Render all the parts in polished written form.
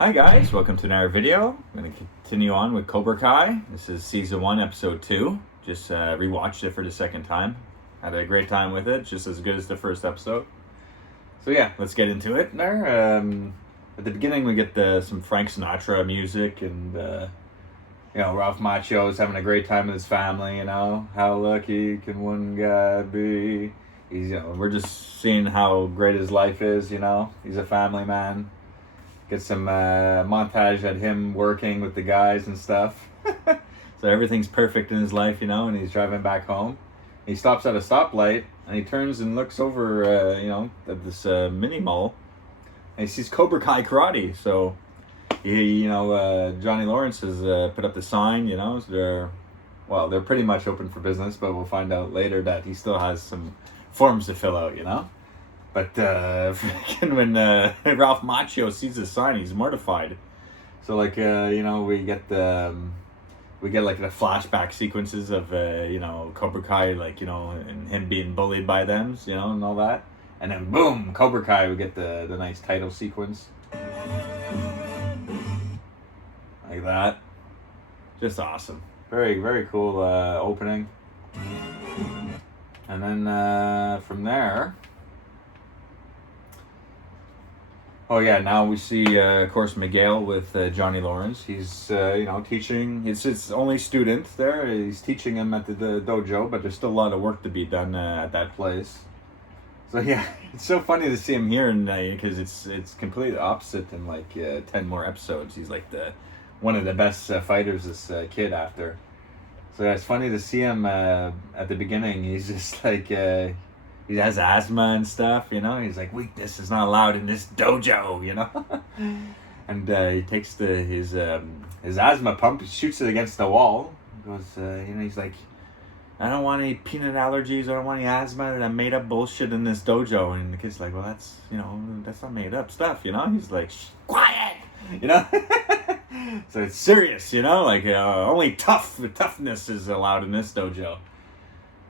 Hi guys, welcome to another video. I'm going to continue on with Cobra Kai. This is season 1, episode 2. Just rewatched it for the second time. Had a great time with it, just as good as the first episode. So yeah, let's get into it there. At the beginning we get some Frank Sinatra music and Ralph Macchio's having a great time with his family, how lucky can one guy be? We're just seeing how great his life is, he's a family man. Get some montage at him working with the guys and stuff. So everything's perfect in his life, and he's driving back home. He stops at a stoplight and he turns and looks over, at this mini mall, and he sees Cobra Kai karate. So Johnny Lawrence has put up the sign, so they're pretty much open for business, but we'll find out later that he still has some forms to fill out, But when Ralph Macchio sees the sign, he's mortified. So we get like the flashback sequences of Cobra Kai, and him being bullied by them, and all that. And then boom, Cobra Kai, we get the nice title sequence. Like that. Just awesome. Very, very cool opening. And then from there... Oh yeah, now we see, of course, Miguel with Johnny Lawrence. He's, teaching. It's his only student there. He's teaching him at the dojo, but there's still a lot of work to be done at that place. So yeah, it's so funny to see him here, because it's completely opposite in 10 more episodes. He's like one of the best fighters this kid after. So yeah, it's funny to see him at the beginning. He's just like... He has asthma and stuff, He's like, weakness is not allowed in this dojo, And he takes his asthma pump, he shoots it against the wall. He goes, he's like, I don't want any peanut allergies, I don't want any asthma, that made up bullshit in this dojo. And the kid's like, well, that's not made up stuff, He's like, shh, quiet, So it's serious, only toughness is allowed in this dojo.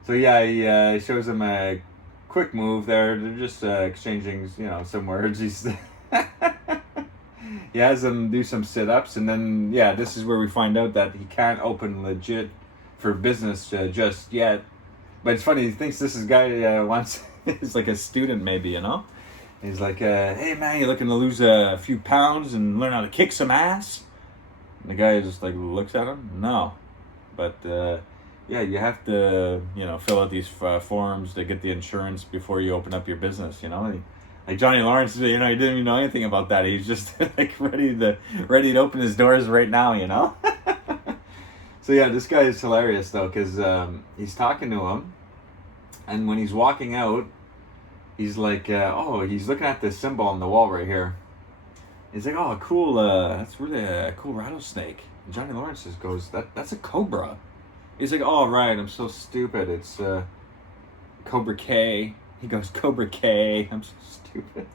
So yeah, he shows him a quick move there. They're just exchanging, some words. He has them do some sit-ups, and then, this is where we find out that he can't open legit for business just yet. But it's funny, he thinks this guy wants, he's like a student maybe, He's like, hey man, you looking to lose a few pounds and learn how to kick some ass? And the guy just looks at him, no. But, yeah, you have to, fill out these forms to get the insurance before you open up your business, Like Johnny Lawrence, he didn't even know anything about that. He's just ready to open his doors right now, So yeah, this guy is hilarious though, because he's talking to him, and when he's walking out, he's like, he's looking at this symbol on the wall right here. He's like, oh, cool, that's really a cool rattlesnake. And Johnny Lawrence just goes, that's a cobra. He's like, oh, right, I'm so stupid. It's Cobra K. He goes, Cobra K. I'm so stupid.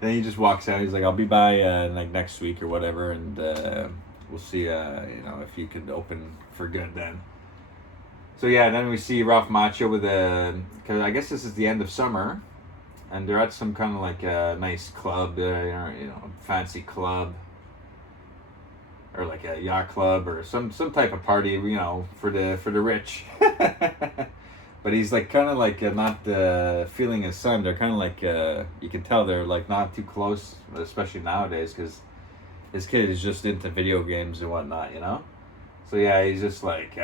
Then he just walks out. He's like, I'll be by next week or whatever, and we'll see, if you could open for good then. So yeah, then we see Ralph Macchio with because I guess this is the end of summer, and they're at some kind of nice club, fancy club. Or like a yacht club or some type of party, for the rich. But he's kind of not feeling his son. They're kind of you can tell they're not too close, especially nowadays, because his kid is just into video games and whatnot, So yeah, he's just like,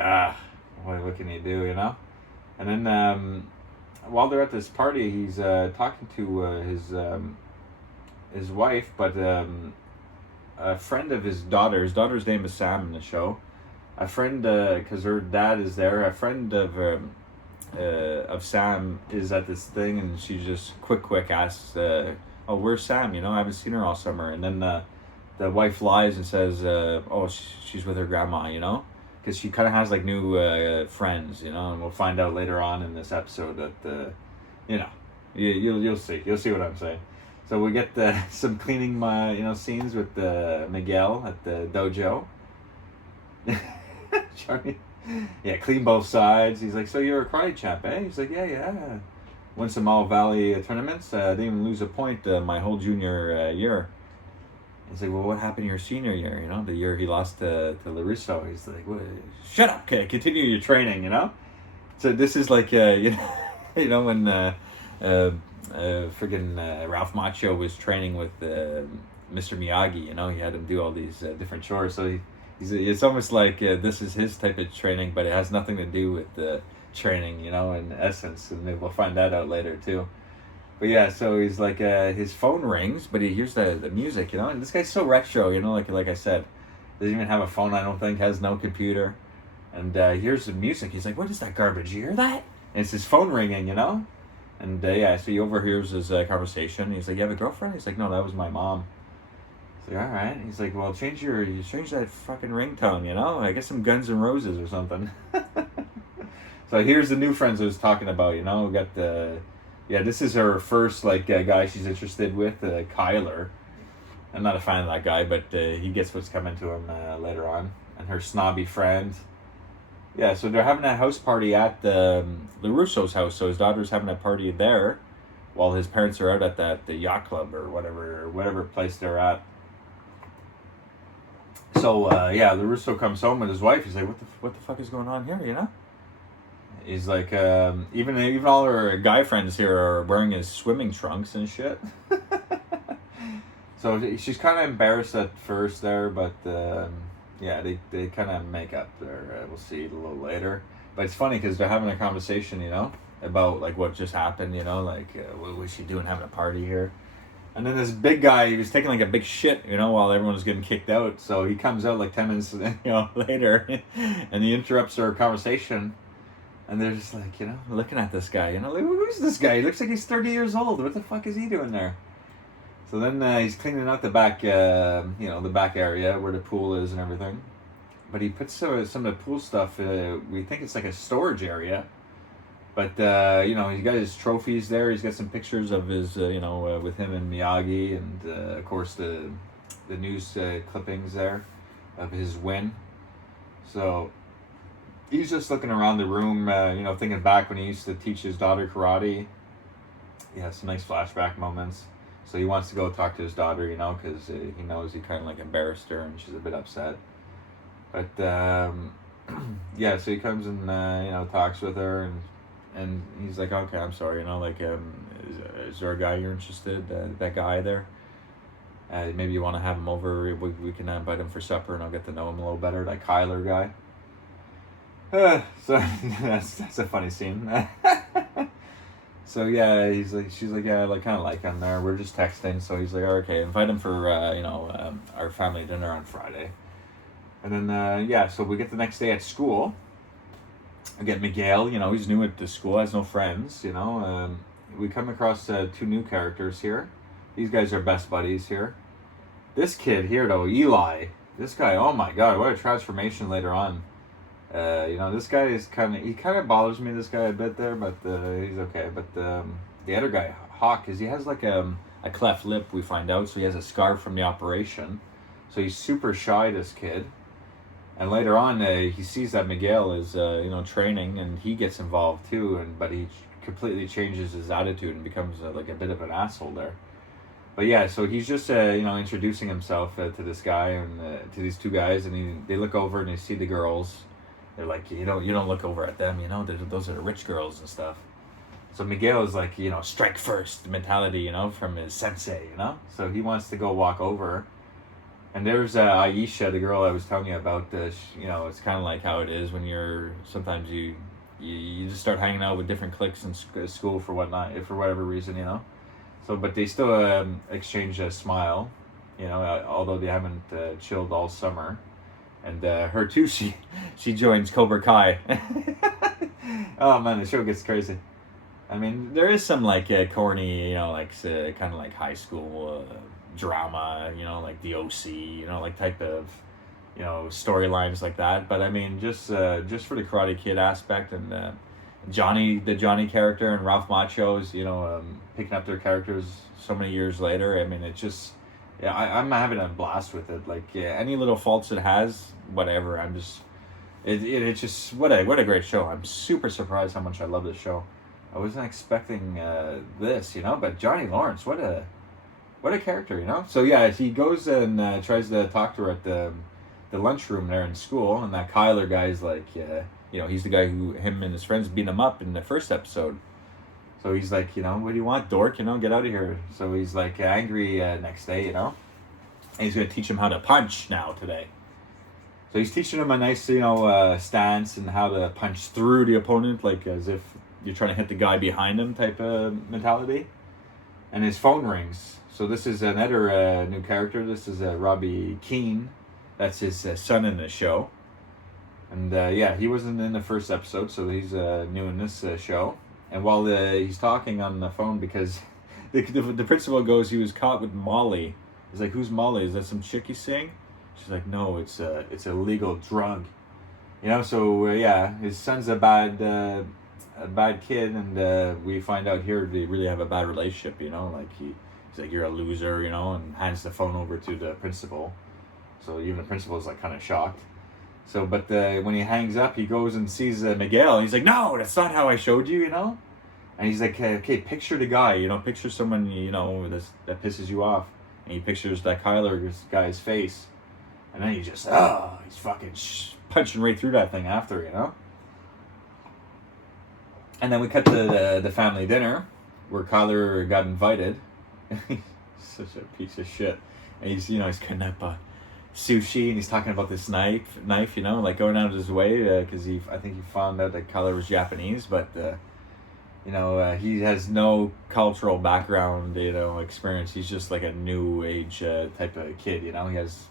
what can you do, And then while they're at this party, he's talking to his wife, but a friend of his daughter's name is Sam in the show. A friend, because her dad is there. A friend of Sam is at this thing, and she just quick asks, "Oh, where's Sam? I haven't seen her all summer." And then the wife lies and says, "Oh, she's with her grandma," because she kind of has new friends, and we'll find out later on in this episode that you'll see what I'm saying. So we get some cleaning, scenes with Miguel at the dojo. Johnny, clean both sides. He's like, so you're a karate champ, eh? He's like, yeah. Won some All Valley tournaments. Didn't even lose a point my whole junior year. He's like, well, what happened your senior year? You know, the year he lost to LaRusso. He's like, what? Shut up, kid. Continue your training. You know. So this is like, you know, you know when friggin' Ralph Macchio was training with Mr. Miyagi. You know, he had him do all these different chores. So it's almost like this is his type of training, but it has nothing to do with the training. You know, in essence, and maybe we'll find that out later too. But yeah, so he's like, his phone rings, but he hears the music, you know, and this guy's so retro, you know, like I said, doesn't even have a phone, I don't think, has no computer, and he hears the music. He's like, what is that garbage? You hear that? And it's his phone ringing, you know, and yeah, so he overhears his conversation. He's like, you have a girlfriend? He's like, no, that was my mom. He's like, all right. He's like, well, change that fucking ringtone, you know, I get some Guns N' Roses or something. So here's the new friends I was talking about, you know, we got the... Yeah, this is her first, like, guy she's interested with, Kyler. I'm not a fan of that guy, but he gets what's coming to him later on. And her snobby friend. Yeah, so they're having a house party at the Russo's house. So his daughter's having a party there while his parents are out at the yacht club or whatever place they're at. So, yeah, LaRusso comes home with his wife. He's like, what the fuck is going on here, you know? He's like, even all her guy friends here are wearing his swimming trunks and shit. So she's kind of embarrassed at first there, but yeah, they kind of make up there. We'll see it a little later. But it's funny because they're having a conversation, you know, about like what just happened, you know, like what was she doing having a party here? And then this big guy, he was taking like a big shit, you know, while everyone was getting kicked out. So he comes out like 10 minutes, you know, later, and he interrupts our conversation. And they're just like, you know, looking at this guy, you know, like, who's this guy? He looks like he's 30 years old. What the fuck is he doing there? So then he's cleaning out the back, you know, the back area where the pool is and everything. But he puts some of the pool stuff, we think it's like a storage area. But, you know, he's got his trophies there. He's got some pictures of his, you know, with him and Miyagi. And, of course, the news clippings there of his win. So... he's just looking around the room, you know, thinking back when he used to teach his daughter karate. Yeah, some nice flashback moments. So he wants to go talk to his daughter, you know, because he knows he kind of like embarrassed her and she's a bit upset. But, yeah, so he comes and, you know, talks with her and he's like, okay, I'm sorry, you know, like, is there a guy you're interested, that guy there? Maybe you want to have him over, we can invite him for supper and I'll get to know him a little better, that Kyler guy. So that's a funny scene. So yeah, she's like, yeah, I like kind of like him there. We're just texting, so he's like, okay, invite him for you know, our family dinner on Friday. And then yeah, so we get the next day at school. I get Miguel, you know, he's new at the school, has no friends, you know. We come across two new characters here. These guys are best buddies here. This kid here though, Eli, this guy, oh my god, what a transformation later on. You know, this guy is he kind of bothers me, this guy, a bit there, but he's okay. But the other guy, Hawk, he has like a cleft lip, we find out, so he has a scar from the operation. So he's super shy, this kid. And later on, he sees that Miguel is, you know, training, and he gets involved too, but he completely changes his attitude and becomes like a bit of an asshole there. But yeah, so he's just, you know, introducing himself to this guy and to these two guys, and they look over and they see the girls. They're like, you don't look over at them, you know, those are the rich girls and stuff. So Miguel is like, you know, strike first mentality, you know, from his sensei, you know. So he wants to go walk over. And there's Aisha, the girl I was telling you about. You know, it's kind of like how it is when sometimes you just start hanging out with different cliques in school for whatever reason, you know. So, but they still exchange a smile, you know, although they haven't chilled all summer. And her too, she joins Cobra Kai. Oh man, the show gets crazy. I mean, there is some like corny, you know, like kind of like high school drama, you know, like the OC, you know, like type of, you know, storylines like that. But I mean, just for the Karate Kid aspect and the Johnny character and Ralph Macchio's, you know, picking up their characters so many years later. I mean, it's just. Yeah, I'm having a blast with it. Like, yeah, any little faults it has, whatever. I'm just, it's just what a great show. I'm super surprised how much I love this show. I wasn't expecting this, you know. But Johnny Lawrence, what a What a character, you know. So yeah, he goes and tries to talk to her at the lunchroom there in school, and that Kyler guy's like, he's the guy who him and his friends beat him up in the first episode. So he's like, what do you want, dork? Get out of here. So he's like angry next day, and he's gonna teach him how to punch now today. So he's teaching him a nice, stance and how to punch through the opponent, like as if you're trying to hit the guy behind him type of mentality. And his phone rings. So this is another new character. This is Robbie Keane. That's his son in the show. And he wasn't in the first episode, so he's new in this show. And while he's talking on the phone, because the principal goes, he was caught with Molly. He's like, who's Molly? Is that some chick he's seeing? She's like, no, it's a legal drug. So his son's a bad kid, and we find out here they really have a bad relationship, like he's like, you're a loser, and hands the phone over to the principal. So even the principal is like kind of shocked. So, but when he hangs up, he goes and sees Miguel, and he's like, no, that's not how I showed you, And he's like, okay, picture the guy, picture someone, that pisses you off. And he pictures that Kyler guy's face. And then he's fucking punching right through that thing after, And then we cut to the family dinner, where Kyler got invited. He's such a piece of shit. And he's cutting up sushi, and he's talking about this knife, like going out of his way, because I think he found out that Kyler was Japanese, but he has no cultural background, experience. He's just like a new age type of kid, He has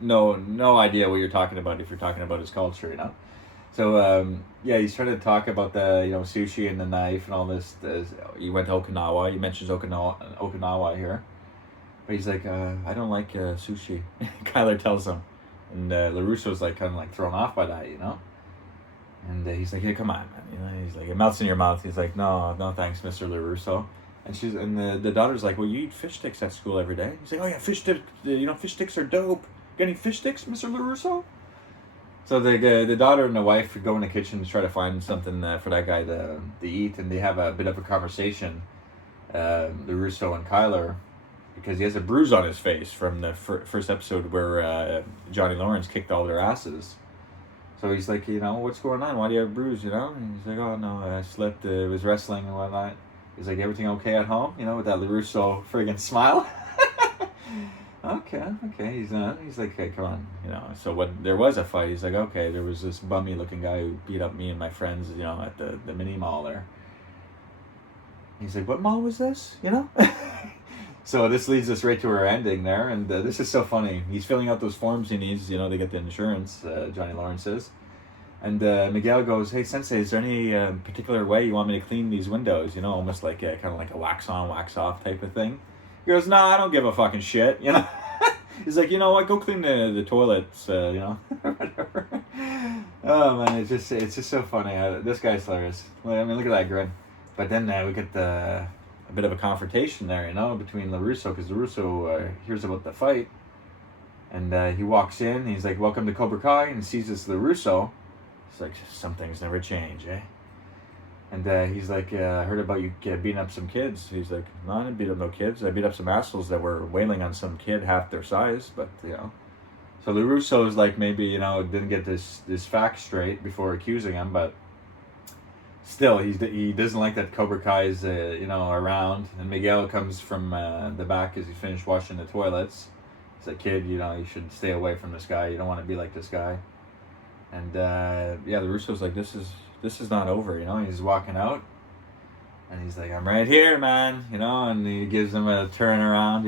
no idea what you're talking about if you're talking about his culture, So he's trying to talk about the sushi and the knife and all this. He went to Okinawa. He mentions Okinawa here. But he's like, I don't like sushi. Kyler tells him. And LaRusso's like kind of like thrown off by that, And he's like, hey, come on, man. He's like, it melts in your mouth. He's like, no thanks, Mr. LaRusso. And the daughter's like, well, you eat fish sticks at school every day. He's like, oh yeah, fish sticks are dope. Got any fish sticks, Mr. LaRusso? So the daughter and the wife go in the kitchen to try to find something for that guy to eat, and they have a bit of a conversation, LaRusso and Kyler, because he has a bruise on his face from the first episode where Johnny Lawrence kicked all their asses. So he's like, what's going on? Why do you have a bruise, And he's like, oh, no, I slipped. It was wrestling and whatnot. He's like, everything okay at home? With that LaRusso friggin' smile. Okay. He's like, hey, come on, So when there was a fight, he's like, okay, there was this bummy looking guy who beat up me and my friends, at the mini mall there. He's like, what mall was this? So this leads us right to our ending there, and this is so funny. He's filling out those forms he needs, to get the insurance, Johnny Lawrence is. And Miguel goes, hey, Sensei, is there any particular way you want me to clean these windows? Almost like kind of like a wax on, wax off type of thing. He goes, no, I don't give a fucking shit, He's like, what, go clean the toilets, whatever. Oh, man, it's just so funny. This guy's hilarious. Look at that grin. But then we get a bit of a confrontation there, between LaRusso, because LaRusso hears about the fight. And he walks in, he's like, welcome to Cobra Kai, and sees this LaRusso. He's like, some things never change, eh? And he's like, I heard about you beating up some kids. He's like, no, I didn't beat up no kids. I beat up some assholes that were wailing on some kid half their size, but, So LaRusso's like, maybe, didn't get this fact straight before accusing him, but still, he doesn't like that Cobra Kai's, around. And Miguel comes from the back as he finished washing the toilets. He's like, kid, you should stay away from this guy. You don't want to be like this guy. And, LaRusso's like, this is not over, He's walking out. And he's like, I'm right here, man, And he gives him a turn around,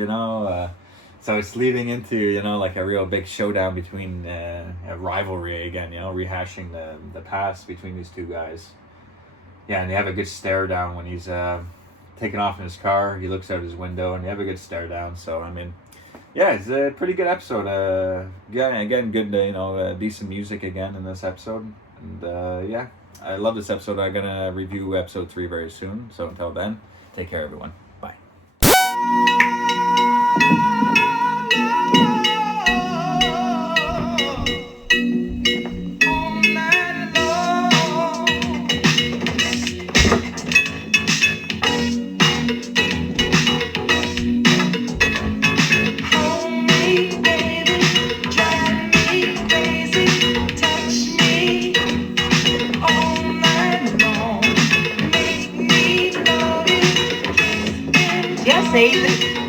So it's leading into, like a real big showdown between a rivalry again, rehashing the past between these two guys. Yeah, and they have a good stare down when he's taking off in his car. He looks out his window, and they have a good stare down. So, yeah, it's a pretty good episode. Again, good, decent music again in this episode. And, I love this episode. I'm going to review episode 3 very soon. So until then, take care, everyone. Bye. faith